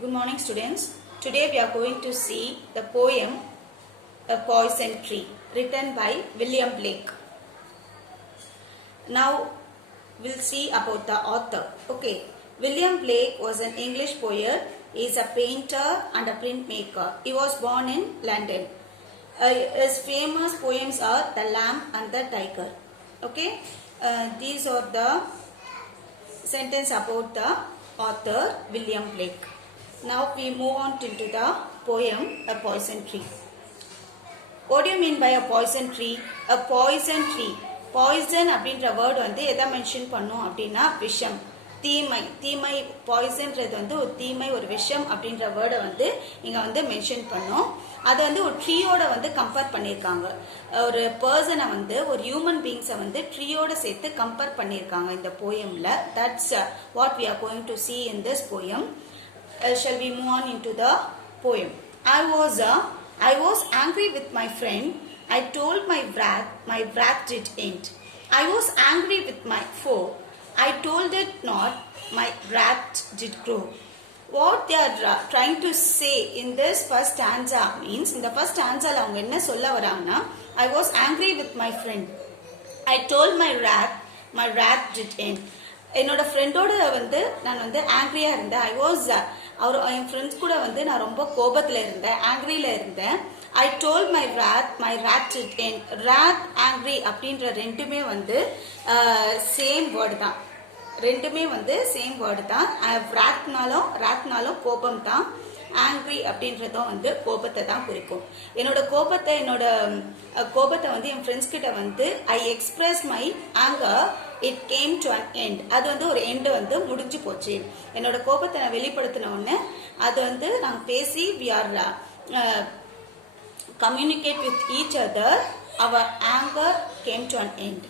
Good morning, students. Today we are going to see the poem A Poison Tree, written by William Blake. Now we'll see about the author. Okay, William Blake was an English poet. He is a painter and a printmaker. He was born in London. His famous poems are The Lamb and the Tiger. Okay, these are the sentence about the author William Blake. Now we move on into the poem A Poison Tree. What do you mean by a poison tree? A poison tree. Poison அப்படின்ற word வந்து எதை mention பண்ணும் அப்படின்னா விஷம், தீமை. தீமை பாய்சன்றது வந்து ஒரு தீமை, ஒரு விஷம் அப்படின்ற வேர்டை வந்து இங்கே வந்து மென்ஷன் பண்ணும். அதை வந்து ஒரு ட்ரீயோட வந்து கம்பேர் பண்ணியிருக்காங்க. ஒரு பர்சனை வந்து ஒரு ஹியூமன் பீங்ஸை வந்து ட்ரீயோட சேர்த்து கம்பேர் பண்ணியிருக்காங்க இந்த போயமில். That's what we are going to see in this poem. Shall we move on into the poem? I was angry with my friend. I told my wrath did end. I was angry with my foe. I told it not, my wrath did grow. What they are trying to say in this first stanza means, in the first stanza அவங்க என்ன சொல்ல வராங்கன்னா, I was angry with my friend. I told my wrath did end. என்னோட ஃப்ரெண்டோட வந்து நான் வந்து ஆங்க்ரியா இருந்தேன். என் ஃப்ரெண்ட்ஸ் கூட வந்து நான் ரொம்ப கோபத்தில் இருந்தேன், ஆங்க்ரியில இருந்தேன். I told my wrath did end. wrath, angry அப்படின்ற ரெண்டுமே வந்து சேம் வேர்டு தான். ரெண்டுமே வந்து சேம் வேர்டு தான். ராத்னாலும் கோபம் தான். ஆங்க்ரி அப்படின்றதும் வந்து கோபத்தை தான் குறிக்கும். என்னோட கோபத்தை வந்து என் ஃப்ரெண்ட்ஸ் கிட்ட வந்து I express my anger, it came to an end. அது வந்து ஒரு எண்டு வந்து முடிஞ்சு போச்சு. என்னோட கோபத்தை நான் வெளிப்படுத்தின உடனே அது வந்து நாங்கள் பேசி we are communicate with each other, our anger came to an end.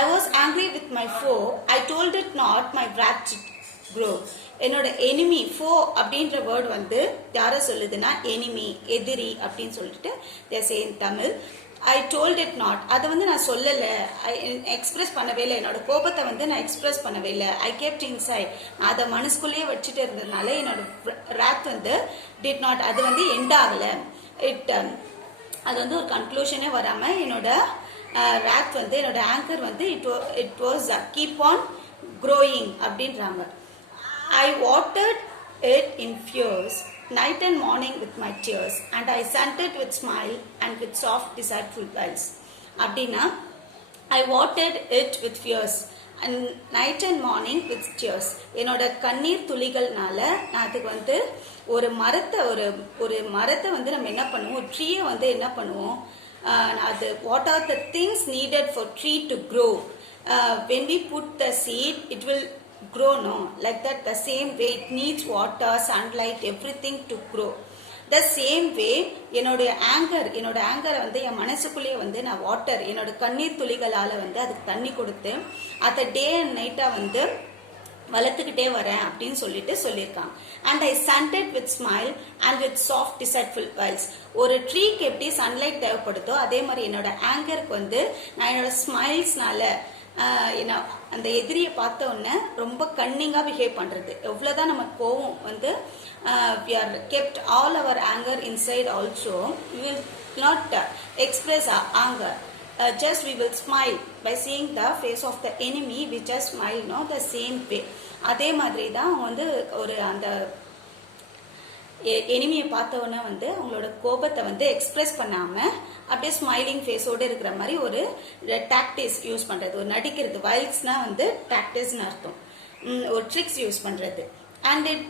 I was angry with my foe. I told it not, my wrath did grow. என்னோட எனிமி, ஃபோ அப்படின்ற வேர்டு வந்து யாரை சொல்லுதுன்னா எனிமி, எதிரி அப்படின்னு சொல்லிட்டு they say in Tamil. I told it not, அதை வந்து நான் சொல்லலை, எக்ஸ்பிரஸ் பண்ணவே இல்லை. என்னோட கோபத்தை வந்து நான் எக்ஸ்பிரஸ் பண்ணவே இல்லை. I kept inside, நான் அதை மனசுக்குள்ளேயே வச்சுட்டு இருந்ததுனால என்னோட wrath வந்து did not, அது வந்து எண்ட் ஆகலை. அது வந்து ஒரு கன்க்ளூஷனே வராமல் என்னோட wrath வந்து, என்னோட ஆங்கர் வந்து it was keep on growing அப்படின்றாங்க. I watered it in fears, night and morning with my tears, and I sent it with smile and with soft deceitful wells. அப்படின்னா I watered it with fears and night and morning with tears. என்னோட கண்ணீர் துளிகள்னால நான் அதுக்கு வந்து ஒரு மரத்தை வந்து நம்ம என்ன பண்ணுவோம், ஒரு ட்ரீயை வந்து என்ன பண்ணுவோம், அது what are the things needed for tree to grow? When we put the seed, it will grow, no? Like that, the same way it needs water, sunlight, everything to grow. The same way என்னோட ஆங்கரை வந்து என் மனசுக்குள்ளேயே வந்து நான் water, என்னோட கண்ணீர் துளிகளால் வந்து அதுக்கு தண்ணி கொடுத்து அதை டே அண்ட் நைட்டாக வந்து வளர்த்துக்கிட்டே வரேன் அப்படின்னு சொல்லியிருக்காங்க. And I sent it with smile and with soft deceitful wells. ஒரு ட்ரீக்கு எப்படி சன்லைட் தேவைப்படுதோ அதே மாதிரி என்னோட ஆங்கருக்கு வந்து நான் என்னோட ஸ்மைல்ஸ்னால அந்த எதிரியை பார்த்த உடனே ரொம்ப கன்னிங்காக பிஹேவ் பண்ணுறது. எவ்வளோதான் நம்ம கோவம் வந்து we are kept all our anger inside also, we will not express our anger. Just we will smile by seeing the face of the enemy, we just smile, no? The same way. அதே மாதிரி தான் வந்து ஒரு அந்த எனிமியை பார்த்தவொன்னே வந்து அவங்களோட கோபத்தை வந்து எக்ஸ்பிரஸ் பண்ணாமல் அப்படியே ஸ்மைலிங் ஃபேஸோடு இருக்கிற மாதிரி ஒரு டாக்டிஸ் யூஸ் பண்ணுறது, ஒரு நடிக்கிறது. வைல்ஸ்னா வந்து டாக்டிஸ்னு அர்த்தம், ஒரு ட்ரிக்ஸ் யூஸ் பண்ணுறது. And it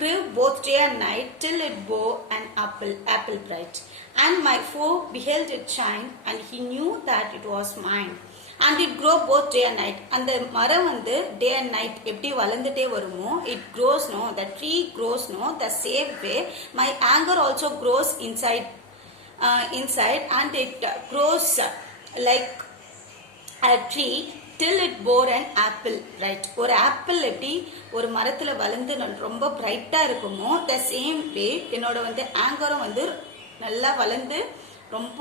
grew both day and night till it bore an apple bright. And my foe beheld it shine, and he knew that it was mine. And it grow both day and night. அந்த மரம் வந்து day and night எப்படி வளர்ந்துட்டே வருமோ, it grows, no? The tree grows, no? The same way my anger also grows inside, and it grows like a tree till it bore an apple bright. ஒரு apple எப்படி ஒரு மரத்தில் வளர்ந்து ரொம்ப பிரைட்டாக இருக்குமோ, த சேம் வே என்னோட வந்து ஆங்கரும் வந்து நல்லா வளர்ந்து ரொம்ப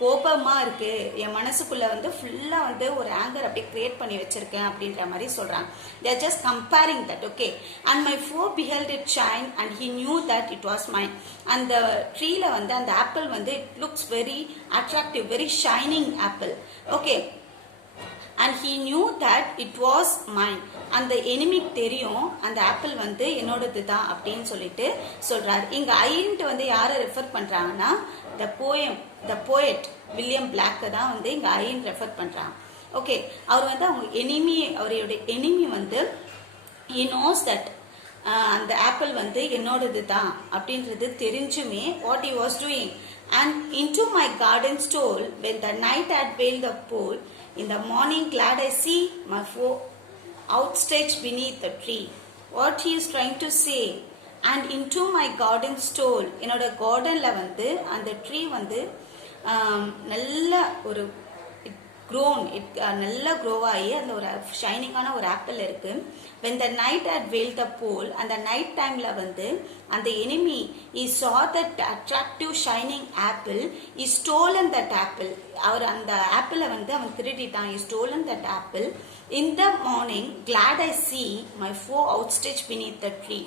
கோபமா இருக்கு, என் மனசுக்குள்ள வந்து ஃபுல்லா வந்து ஒரு ஆங்கர் அப்படியே கிரியேட் பண்ணி வச்சிருக்கேன் அப்படின்ற மாதிரி சொல்றாங்க. they are just comparing that. Okay, and my foe beheld it shine and he knew that it was mine. அந்த ட்ரீல வந்து அந்த ஆப்பிள் வந்து it looks very attractive, very shining apple. Okay, and he knew that it was mine. அந்த எனிமிக்கு தெரியும் அந்த apple வந்து என்னோடது தான் அப்படின்னு சொல்லிட்டு சொல்றாரு. இங்க ஐன்ட்டு வந்து யாரை ரெஃபர் பண்றாங்கன்னா the poet வில்லியம் பிளாக் தான் வந்து இங்க ஐன் ரெஃபர் பண்றாங்க. ஓகே, அவர் வந்து அவங்க அவருடைய எனிமி வந்து he knows that அந்த ஆப்பிள் வந்து என்னோடது தான் அப்படின்றது தெரிஞ்சுமே what he was doing, and into my garden stole when the night had veiled the pole. In the morning glad I see my foe outstretched beneath the tree. What he is trying to say, and into my garden stole, என்னோட கார்டன்ல வந்து அந்த tree வந்து நல்ல ஒரு நல்லா grow ஆகி அந்த ஒரு ஷைனிங்கான ஒரு ஆப்பிள் இருக்கு. when the night had veiled the pole, அந்த நைட் டைம்ல வந்து அந்த enemy he saw that attractive shining apple, he stolen that apple. அவர் அந்த ஆப்பிளை வந்து அவன் திருடிட்டான். he stolen that apple. in the morning glad I see my foe outstretched beneath the tree.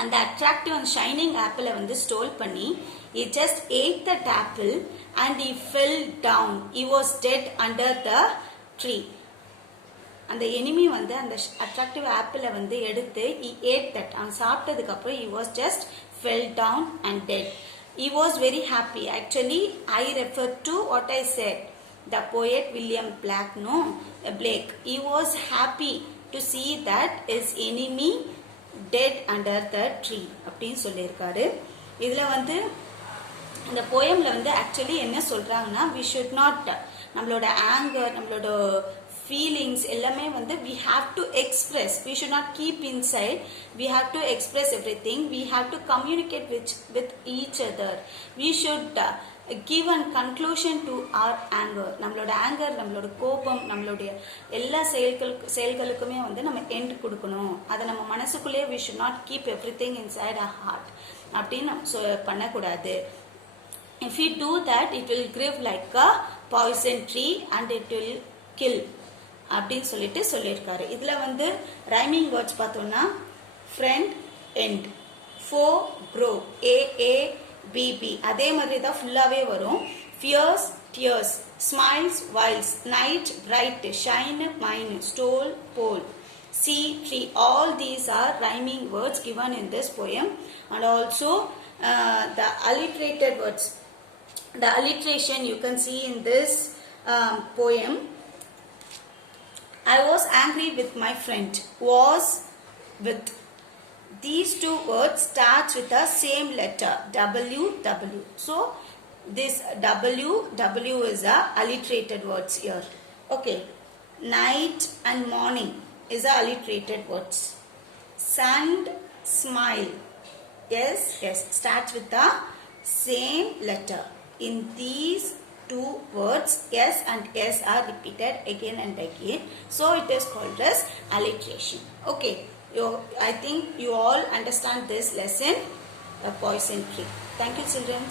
அந்த attractive and shining ஆப்பிளை வந்து ஸ்டோல் பண்ணி he just ate that apple and he fell down. He was dead under the tree. அந்த enemy வந்து அந்த attractive ஆப்பிளை வந்து எடுத்து he ate that. அவன் சாப்பிட்டதுக்கு அப்புறம் he was just fell down and dead. He was very happy. Actually, I refer to what I said. The poet William Blake. He was happy to see that his enemy dead under the tree அப்படின்னு சொல்லியிருக்காரு. இதுல வந்து இந்த போயம்ல வந்து actually என்ன சொல்றாங்கன்னா we should not, நம்மளோட anchor, நம்மளோட ஃபீலிங்ஸ் எல்லாமே வந்து we have to express. We should not keep inside. We have to express everything. We have to communicate with each other. We should give a conclusion to our anger. நம்மளோட anchor, நம்மளோட கோபம், நம்மளுடைய எல்லா செயல்களுக்குமே வந்து நம்ம end கொடுக்கணும். அதை நம்ம மனசுக்குள்ளேயே we should not keep everything inside our heart அப்படின்னு பண்ணக்கூடாது. If we do that, it will grow like a poison tree and it will kill அப்படின்னு சொல்லியிருக்காரு. இதுல வந்து ரைமிங் வேர்ட்ஸ் பார்த்தோம்னா friend, end, foe, grow, AABB அதே மாதிரி தான் ஃபுல்லாவே வரும். fears, tears, smiles, whiles, night, bright, shine, mine, stole, pole, see, tree. All these are rhyming words given in this poem, and also the alliterated words. The alliteration you can see in this poem. I was angry with my friend. Was with. These two words starts with the same letter, WW. So this WW is a alliterated words here. Okay. Night and morning is a alliterated words. Sand, smile. Yes, starts with the same letter. In these two words, S and S are repeated again and again. So it is called as alliteration. Okay. I think you all understand this lesson, the poison tree. Thank you, children.